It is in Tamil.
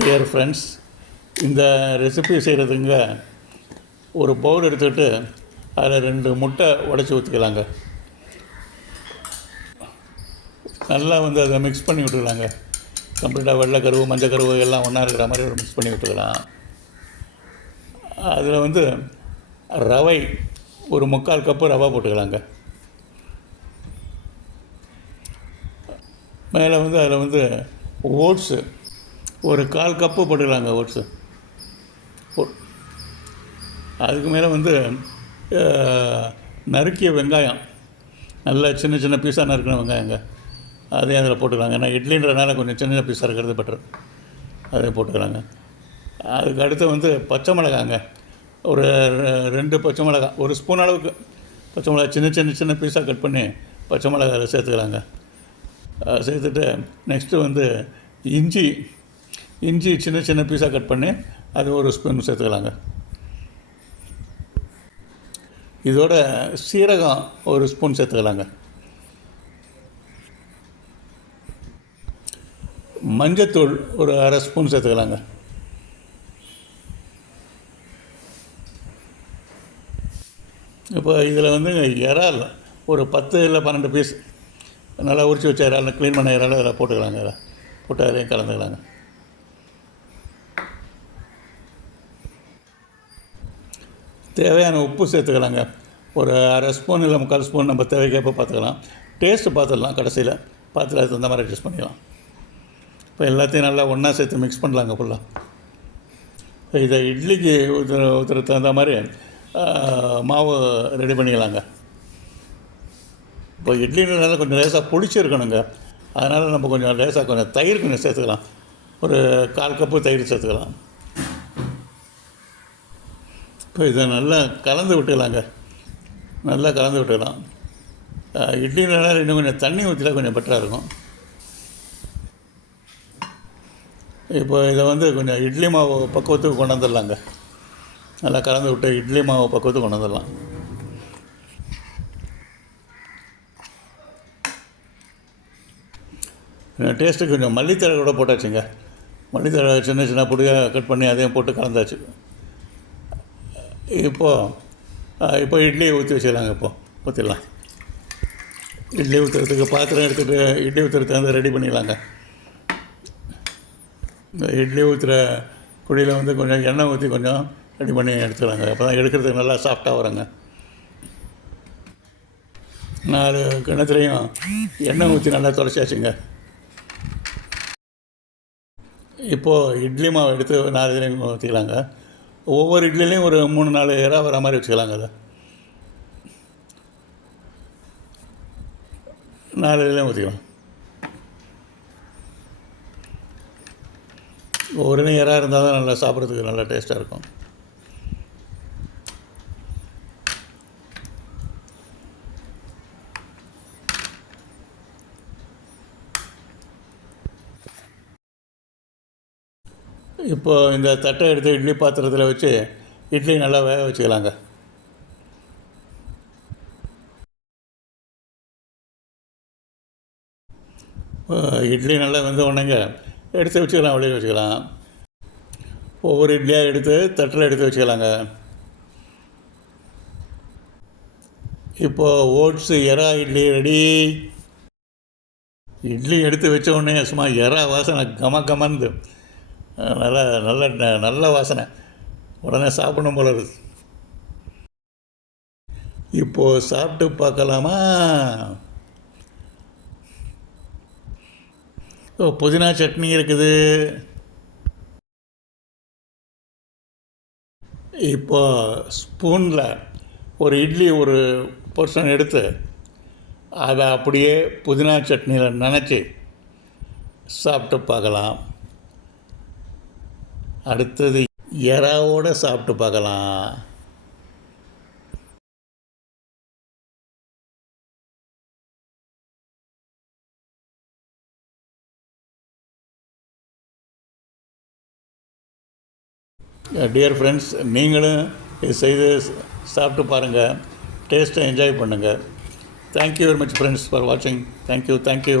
டியர் ஃப்ரெண்ட்ஸ் இந்த ரெசிபி செய்கிறதுங்க ஒரு பவுல் எடுத்துக்கிட்டு அதில் ரெண்டு முட்டை உடச்சி ஊற்றிக்கலாங்க நல்லா வந்து அதை மிக்ஸ் பண்ணி விட்டுக்கலாங்க. கம்ப்ளீட்டாக வெள்ளை கருவு மஞ்சள் கருவு எல்லாம் ஒன்றா இருக்கிற மாதிரி ஒரு மிக்ஸ் பண்ணி விட்டுக்கலாம். அதில் வந்து ரவை ஒரு முக்கால் கப்பு ரவை போட்டுக்கலாங்க. மேலே வந்து அதில் வந்து ஓட்ஸு ஒரு கால் கப்பு போட்டுக்கலாங்க ஓட்ஸு. அதுக்கு மேலே வந்து நறுக்கிய வெங்காயம். நல்லா சின்ன சின்ன பீஸாக நறுக்கின வெங்காயங்க. அதையும் அதில் போட்டுக்கலாங்க. ஏன்னா இட்லின்றனால கொஞ்சம் சின்ன பீஸாக இருக்கிறது பெட்டர் அதையும் போட்டுக்கலாங்க. அதுக்கு அடுத்து வந்து பச்சை மிளகாங்க. ஒரு ரெ- ரெண்டு பச்சை மிளகா. ஒரு ஸ்பூன் அளவுக்கு பச்சை மிளகா. சின்ன சின்ன சின்ன பீஸாக கட் பண்ணி பச்சை மிளகாவில் சேர்த்துக்கலாங்க. சேர்த்துட்டு நெக்ஸ்ட்டு வந்து இஞ்சி இஞ்சி சின்ன சின்ன பீஸாக கட் பண்ணி அது ஒரு ஸ்பூன் சேர்த்துக்கலாங்க. இதோட சீரகம் ஒரு ஸ்பூன் சேர்த்துக்கலாங்க. மஞ்சத்தூள் ஒரு அரை ஸ்பூன் சேர்த்துக்கலாங்க. இப்போ இதில் வந்து இறால் ஒரு பத்து இல்லை பன்னெண்டு பீஸ் நல்லா உரிச்சு வச்ச இறால் க்ளீன் பண்ண இறால் அதில் போட்டுக்கலாங்க அதில் போட்டு அதையும் கலந்துக்கலாங்க. தேவையான உப்பு சேர்த்துக்கலாங்க. ஒரு அரை ஸ்பூன் இல்லை முக்கால் ஸ்பூன் நம்ம தேவைக்கேற்ப பார்த்துக்கலாம். டேஸ்ட்டு பார்த்துடலாம் கடைசியில். பார்த்துட்டு அதுக்கு தகுந்த மாதிரி அட்ஜஸ்ட் பண்ணிக்கலாம். இப்போ எல்லாத்தையும் நல்லா ஒன்றா சேர்த்து மிக்ஸ் பண்ணலாங்க ஃபுல்லாக இதை இட்லிக்கு ஊற்றுற ஊற்றுற தகுந்த மாதிரி மாவு ரெடி பண்ணிக்கலாங்க. இப்போ இட்லினால கொஞ்சம் லேசாக பிடிச்சிருக்கணுங்க அதனால் நம்ம கொஞ்சம் லேசாக கொஞ்சம் தயிர் கொஞ்சம் சேர்த்துக்கலாம். ஒரு கால் கப்பு தயிர் சேர்த்துக்கலாம். இப்போ இதை நல்லா கலந்து விட்டுக்கலாங்க. நல்லா கலந்து விட்டுக்கலாம். இட்லி நல்லா இன்னும் கொஞ்சம் தண்ணி ஊற்றினா கொஞ்சம் பெட்டராக இருக்கும். இப்போ இதை வந்து கொஞ்சம் இட்லி மாவு பக்குவத்துக்கு கொண்டு வந்துடலாங்க. நல்லா கலந்து விட்டு இட்லி மாவு பக்குவத்துக்கு கொண்டு வந்துடலாம். டேஸ்ட்டுக்கு கொஞ்சம் மல்லித்தழை கூட போட்டாச்சுங்க. மல்லித்தழை சின்ன சின்ன பொடியாக கட் பண்ணி அதையும் போட்டு கலந்தாச்சு. இப்போது இப்போ இட்லியை ஊற்றி வச்சிடலாங்க இப்போது ஊற்றிடலாம் இட்லி ஊற்றுறதுக்கு பாத்திரம் எடுத்துகிட்டு இட்லி ஊற்றுறதுக்கு வந்து ரெடி பண்ணிடலாங்க. இந்த இட்லி ஊற்றுற குழியில் வந்து கொஞ்சம் எண்ணெய் ஊற்றி கொஞ்சம் ரெடி பண்ணி எடுத்துக்கலாங்க அப்போ தான் எடுக்கிறதுக்கு நல்லா சாஃப்டாக வருங்க. நாலு கிணத்துலையும் எண்ணெய் ஊற்றி நல்லா துடைச்சாச்சுங்க. இப்போது இட்லி மாவு எடுத்து நாலு தினம் ஊற்றிக்கலாங்க ஒவ்வொரு இட்லிலையும் ஒரு மூணு நாலு இறா வர மாதிரி வச்சுக்கலாங்க அதை. நாலு இதுலையும் ஊற்றிக்கலாம் ஒவ்வொரு இடம் இறா இருந்தால் தான் நல்லா சாப்பிட்றதுக்கு நல்லா டேஸ்ட்டாக இருக்கும். இப்போது இந்த தட்டை எடுத்து இட்லி பாத்திரத்தில் வச்சு இட்லி நல்லா வேக வச்சுக்கலாங்க. இட்லி நல்லா வெந்த உடனேங்க எடுத்து வச்சுக்கலாம் வெளியே வச்சுக்கலாம். ஒவ்வொரு இட்லியாக எடுத்து தட்டில் எடுத்து வச்சுக்கலாங்க. இப்போது ஓட்ஸு எறா இட்லி ரெடி. இட்லி எடுத்து வச்ச உடனே சும்மா எறா வாசனை கம கமந்து நல்ல நல்ல நல்ல வாசனை. உடனே சாப்பிடணும் போல இருக்கு. இப்போது சாப்பிட்டு பார்க்கலாமா? ஓ புதினா சட்னி இருக்குது. இப்போ ஸ்பூனில் ஒரு இட்லி ஒரு போர்ஷன் எடுத்து அதை அப்படியே புதினா சட்னியில் நினச்சி சாப்பிட்டு பார்க்கலாம். அடுத்தது எறாவோட சாப்பிட்டு பார்க்கலாம். டியர் ஃப்ரெண்ட்ஸ் நீங்களும் இது செய்து சாப்பிட்டு பாருங்கள் டேஸ்ட்டை என்ஜாய் பண்ணுங்கள் thank you very much friends for வாட்சிங் தேங்க்யூ தேங்க்யூ